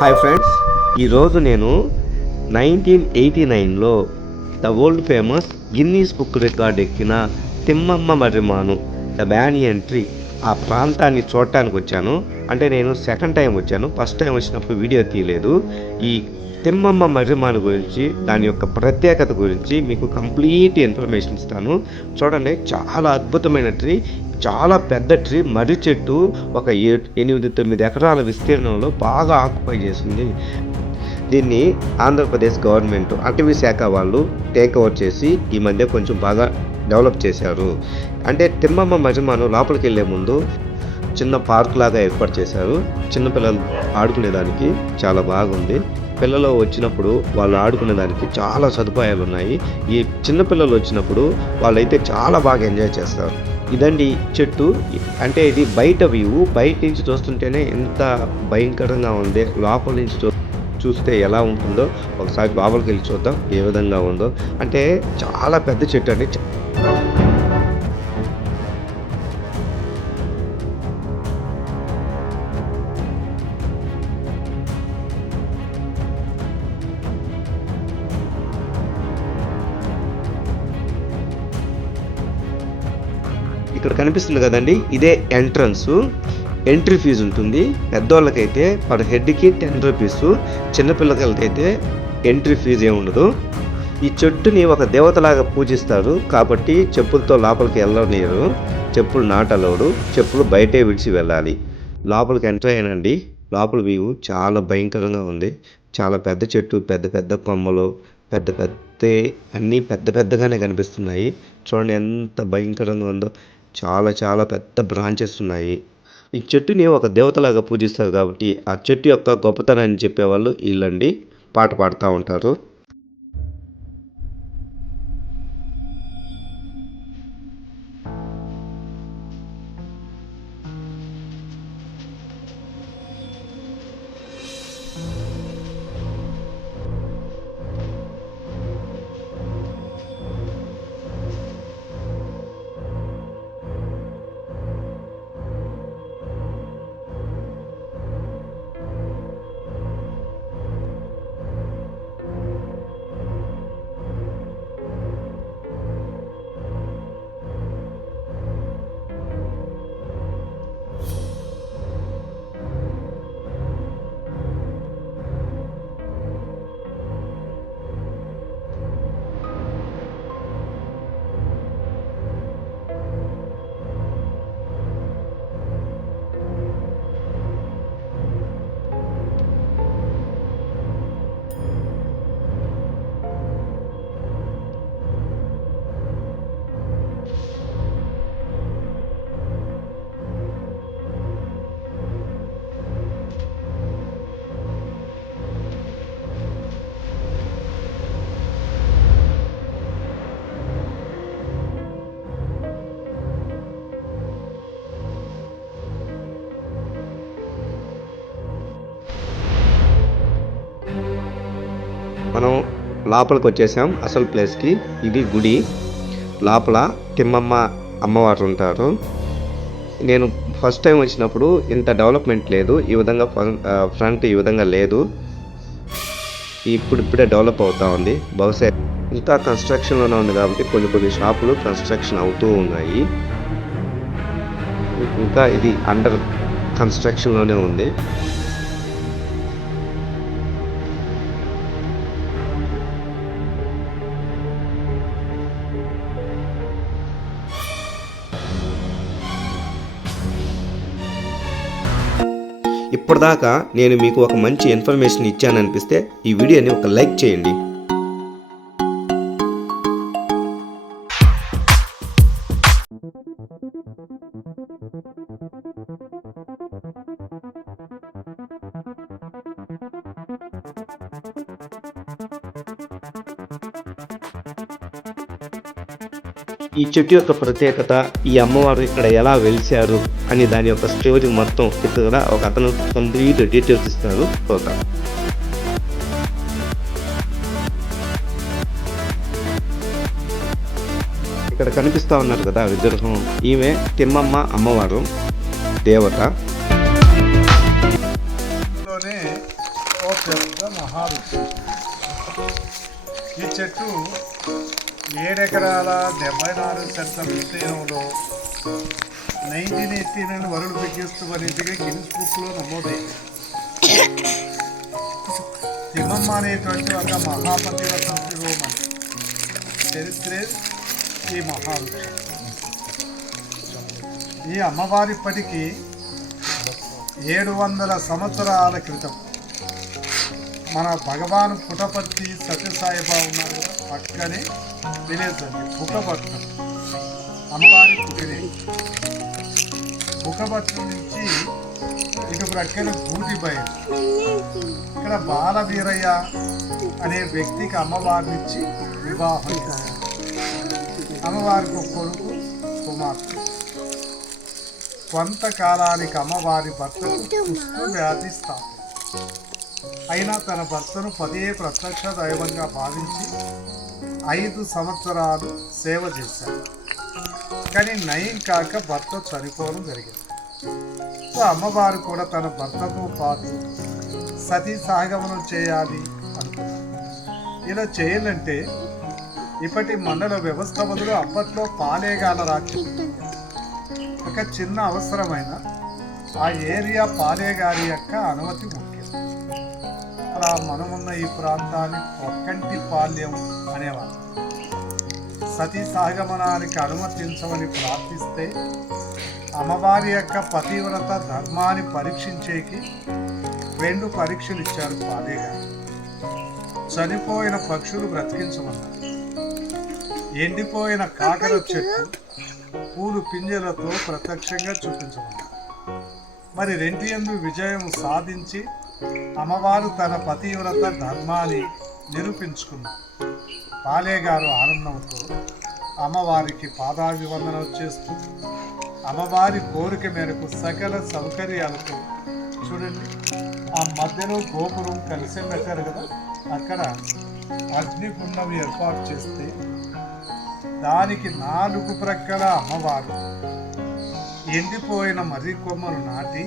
Hi friends, ఈరోజు నేను 1989లో the world famous Guinness book record ఎక్కిన Thimmamma Marrimanu the banyan tree ఆ ప్రాంతాన్ని చూడటానికి వచ్చాను. అంటే నేను సెకండ్ టైం వచ్చాను. ఫస్ట్ టైం వచ్చినప్పుడు వీడియో తీయలేదు. ఈ తిమ్మమ్మ మర్రిమాను గురించి, దాని యొక్క ప్రత్యేకత గురించి మీకు కంప్లీట్ ఇన్ఫర్మేషన్ ఇస్తాను. చూడండి, చాలా అద్భుతమైన ట్రీ, చాలా పెద్ద ట్రీ. మర్రి చెట్టు ఒక 8-9 ఎకరాల విస్తీర్ణంలో బాగా ఆక్యుపై చేసింది. దీన్ని ఆంధ్రప్రదేశ్ గవర్నమెంట్ అటవీ శాఖ వాళ్ళు టేక్ ఓవర్ చేసి ఈ మధ్య కొంచెం బాగా డెవలప్ చేశారు. అంటే తిమ్మమ్మ మర్రిమాను లోపలికి వెళ్ళే ముందు చిన్న పార్క్ లాగా ఏర్పాటు చేశారు. చిన్నపిల్లలు ఆడుకునేదానికి చాలా బాగుంది. పిల్లలు వచ్చినప్పుడు వాళ్ళు ఆడుకునేదానికి చాలా సదుపాయాలు ఉన్నాయి. ఈ చిన్నపిల్లలు వచ్చినప్పుడు వాళ్ళైతే చాలా బాగా ఎంజాయ్ చేస్తారు. ఇదండి చెట్టు. అంటే ఇది బయట వ్యూ. బయట నుంచి చూస్తుంటేనే ఎంత భయంకరంగా ఉంది. లోపల నుంచి చూస్తే ఎలా ఉంటుందో ఒకసారి లోపలికి వెళ్ళి చూద్దాం ఏ విధంగా ఉందో. అంటే చాలా పెద్ద చెట్టు అండి. ఇక్కడ కనిపిస్తుంది కదండి, ఇదే ఎంట్రన్స్. ఎంట్రీ ఫీజు ఉంటుంది. పెద్దవాళ్ళకైతే పర్ హెడ్కి 10 రూపీస్, చిన్నపిల్లలకైతే ఎంట్రీ ఫీజు ఏమి ఉండదు. ఈ చెట్టుని ఒక దేవతలాగా పూజిస్తారు కాబట్టి చెప్పులతో లోపలికి వెళ్ళనియరు. చెప్పులు నాట్ అలౌడ్. చెప్పులు బయటే విడిచి వెళ్ళాలి. లోపలికి ఎంటర్ అయ్యానండి. లోపల వ్యూ చాలా భయంకరంగా ఉంది. చాలా పెద్ద చెట్టు, పెద్ద పెద్ద కొమ్మలు, పెద్ద పెద్ద అన్నీ పెద్ద పెద్దగానే కనిపిస్తున్నాయి. చూడండి ఎంత భయంకరంగా ఉందో. చాలా చాలా పెద్ద బ్రాంచెస్ ఉన్నాయి. ఈ చెట్టుని ఒక దేవతలాగా పూజిస్తారు కాబట్టి ఆ చెట్టు యొక్క గొప్పతనాన్ని చెప్పేవాళ్ళు వీళ్ళండి. పాట పాడుతూ ఉంటారు. మనం లోపలికి వచ్చేసాం అసలు ప్లేస్కి. ఇది గుడి. లోపల తిమ్మమ్మ అమ్మవారు ఉంటారు. నేను ఫస్ట్ టైం వచ్చినప్పుడు ఇంత డెవలప్మెంట్ లేదు. ఈ విధంగా ఫ్రంట్ ఈ విధంగా లేదు. ఇప్పుడిప్పుడే డెవలప్ అవుతూ ఉంది. బహుశా ఇంకా కన్స్ట్రక్షన్లోనే ఉంది కాబట్టి కొన్ని షాపులు కన్స్ట్రక్షన్ అవుతూ ఉన్నాయి. ఇంకా ఇది అండర్ కన్స్ట్రక్షన్లోనే ఉంది. ఇప్పటిదాకా నేను మీకు ఒక మంచి ఇన్ఫర్మేషన్ ఇచ్చాననిపిస్తే ఈ వీడియోని ఒక లైక్ చేయండి. ఈ చెట్టు యొక్క ప్రత్యేకత, ఈ అమ్మవారు ఇక్కడ ఎలా వెలిశారు అని దాని యొక్క స్టోరీ మొత్తం ఇక్కడ ఒక అతను కంప్లీట్ డీటెయిల్స్ ఇస్తారు. చూద్దాం. ఇక్కడ కనిపిస్తూ ఉన్నారు కదా విగ్రహం, ఈమె తిమ్మమ్మ అమ్మవారు దేవత. ఓ పెద్ద మహావృక్షం. ఈ చెట్టు 7 ఎకరాల 74 సెంట్ల విస్తీర్ణంలో 1989 వరల్డ్ బిగ్గెస్ట్ వనితగా గిన్నిస్ బుక్లో నమోదైంది. తిమ్మమ్మ అనేటువంటి ఒక మహాపతివ్రత శిరోమణి చరిత్రే ఈ మహావృక్షం. ఈ అమ్మవారి ఇప్పటికీ 700 సంవత్సరాల క్రితం మన భగవాన్ పుటపర్తి సత్యసాయిబాబా ఉన్నారు కదా, పక్కనే విలేజ్ అండి బుక్కపట్నం, అమ్మవారి పుట్టినే. బుక్కపట్నం నుంచి ఇటు ప్రక్కన గూటి బయలు. ఇక్కడ బాలవీరయ్య అనే వ్యక్తికి అమ్మవారినిచ్చి వివాహం చేశారు. అమ్మవారికి ఒక కొడుకు కుమార్తె. కొంతకాలానికి అమ్మవారి భర్తకు కుష్టు వ్యాధి స్థాపన. అయినా తన భర్తను పదే ప్రత్యక్ష దైవంగా భావించి 5 సంవత్సరాలు సేవ చేశారు. కానీ నయం కాక భర్త చనిపోవడం జరిగింది. సో అమ్మవారు కూడా తన భర్తతో పాటు సతీ సహగమనం చేయాలి అనుకున్నారు. ఇలా చేయాలంటే ఇప్పటి మండల వ్యవస్థ బదులు అప్పట్లో పాలేగాల రాజ్యం. ఒక చిన్న అవసరమైన ఆ ఏరియా పాలేగారి యొక్క అనుమతి ముఖ్యం. అలా మనమున్న ఈ ప్రాంతాన్ని ఒక్కంటి పాల్యం అనేవారు. సతీ సహగమనానికి అనుమతించమని ప్రార్థిస్తే అమ్మవారి యొక్క పతివ్రత ధర్మాన్ని పరీక్షించేకి 2 పరీక్షలు ఇచ్చారు పాలేగారు. చనిపోయిన పక్షులు బ్రతికించమన్నారు. ఎండిపోయిన కాకర చెట్టు పూలు పింజలతో ప్రత్యక్షంగా చూపించమన్నారు. మరి 2 యందు విజయం సాధించి అమ్మవారు తన పతివ్రత ధర్మాన్ని నిరూపించుకున్నారు. పాలేగారు ఆనందంతో అమ్మవారికి పాదాభివందనం చేస్తూ అమ్మవారి కోరిక మేరకు సకల సౌకర్యాలతో, చూడండి ఆ మధ్యలో గోపురం కలిసి పెట్టారు కదా, అక్కడ అగ్నిగుండం ఏర్పాటు చేస్తే దానికి 4 ప్రక్కల అమ్మవారు ఎండిపోయిన మర్రి కొమ్మలు నాటి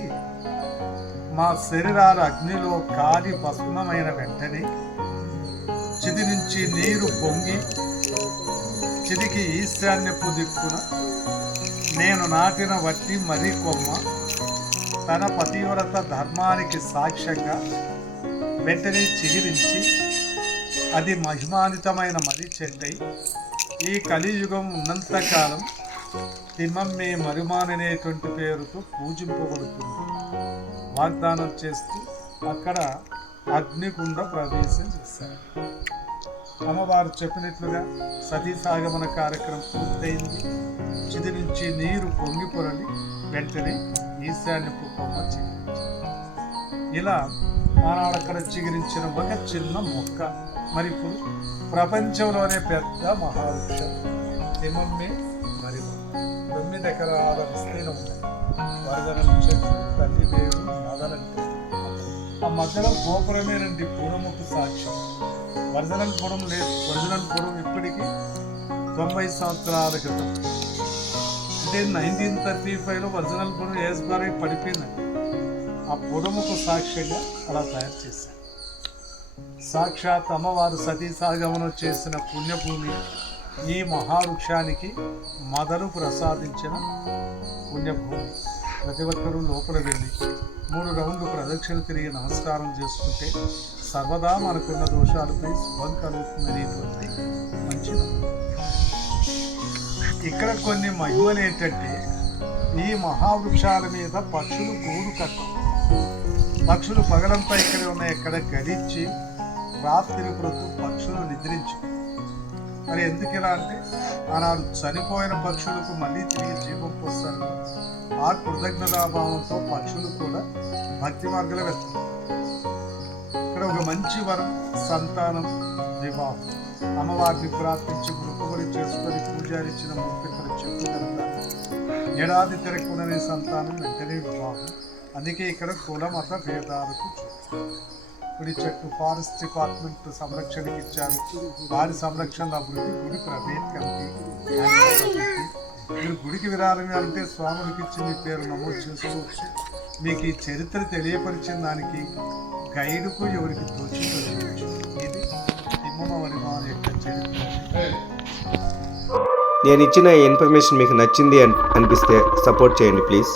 మా శరీరాల అగ్నిలో కాలి భస్మమైన వెంటనే చిది నుంచి నీరు పొంగి చిదికి ఈశాన్యపు దిక్కున నేను నాటిన వట్టి మర్రి కొమ్మ తన పతివ్రత ధర్మానికి సాక్ష్యంగా వెంటనే చిగిరించి అది మహిమానితమైన మర్రి చెట్టై ఈ కలియుగం ఉన్నంతకాలం తిమ్మమ్మే మరిమాననేటువంటి పేరుతో పూజింపబడుతుంది వాగ్దానం చేస్తూ అక్కడ అగ్నికుండ ప్రవేశం చేశారు. అమ్మవారు చెప్పినట్లుగా సతీ సాగమన కార్యక్రమం పూర్తయింది. చిది నుంచి నీరు పొంగి పొరలి వెంటనే ఈశాన్యపు కొమ్మ చిగురించింది. ఇలా ఆనాడక్కడ చిగురించిన ఒక చిన్న మొక్క మరి ఇప్పుడు ప్రపంచంలోనే పెద్ద మహావృక్షం తిమ్మమ్మే మరి 9 ఎకరాల విస్తీర్ణం ఉన్నాయి. వరదనం చెట్టు తల్లి వేరు మొదలంటే ఆ మధ్యలో గోపురమేనండి పూర్వముకు సాక్ష్యం. వరదనపురం లేదు. వరదనపురం ఇప్పటికీ 90 సంవత్సరాల క్రితం అంటే 1935లో వరదనపురం ఏసుబారై పడిపోయిందండి. ఆ పురముకు సాక్ష్యంగా అలా తయారు చేశారు. సాక్షాత్ అమ్మవారు సతీ సహగమనం చేసిన పుణ్యభూమి ఈ మహావృక్షానికి మదరు ప్రసాదించిన పుణ్యభూమి. ప్రతి ఒక్కరూ లోపల వెళ్ళి 3 రౌండ్లు ప్రదక్షిణ తిరిగి నమస్కారం చేసుకుంటే సర్వదా మనకున్న దోషాలపై శుభం కలుగుతుందనేటువంటి మంచిది. ఇక్కడ కొన్ని మహిమలు ఏంటంటే ఈ మహావృక్షాల మీద పక్షులు గూడు కట్టం. పక్షులు పగలంతా ఇక్కడ ఉన్నాయి, ఎక్కడ గడిచి రాత్రి ప్రొద్దు పక్షులు నిద్రించు. మరి ఎందుకు ఇలా అంటే ఆనాడు చనిపోయిన పక్షులకు మళ్ళీ తిరిగి జీవం పోస్తారు. ఆ కృతజ్ఞతాభావంతో పక్షులు కూడా భక్తి మార్గంలో వెళ్తారు. ఇక్కడ ఒక మంచి వరం సంతానం వివాహం. అమ్మవారిని ప్రార్థించి మొక్కుబడి చేసుకొని పూజారిచ్చిన మొక్కు ఇక్కడ చెప్పుకుంటారు. ఏడాది తిరగకుండానే సంతానం వెంటనే వివాహం. అందుకే ఇక్కడ కుల మత భేదాలకు గుడి చెట్టు ఫారెస్ట్ డిపార్ట్మెంట్ సంరక్షణకి ఇచ్చారు. వారి సంరక్షణ అభివృద్ధి గుడి ప్రైవేట్ కమిటీ. మీరు గుడికి విరాళమే అంటే స్వాములకి ఇచ్చి మీ పేరు నమోదు చేసుకోవచ్చు. మీకు ఈ చరిత్ర తెలియపరిచిన దానికి గైడ్కు ఎవరికి తోచిందో చేయొచ్చు. ఇది తిమ్మమ్మ వరిమాను యొక్క చరిత్ర. నేను ఇచ్చిన ఇన్ఫర్మేషన్ మీకు నచ్చింది అనిపిస్తే సపోర్ట్ చేయండి ప్లీజ్.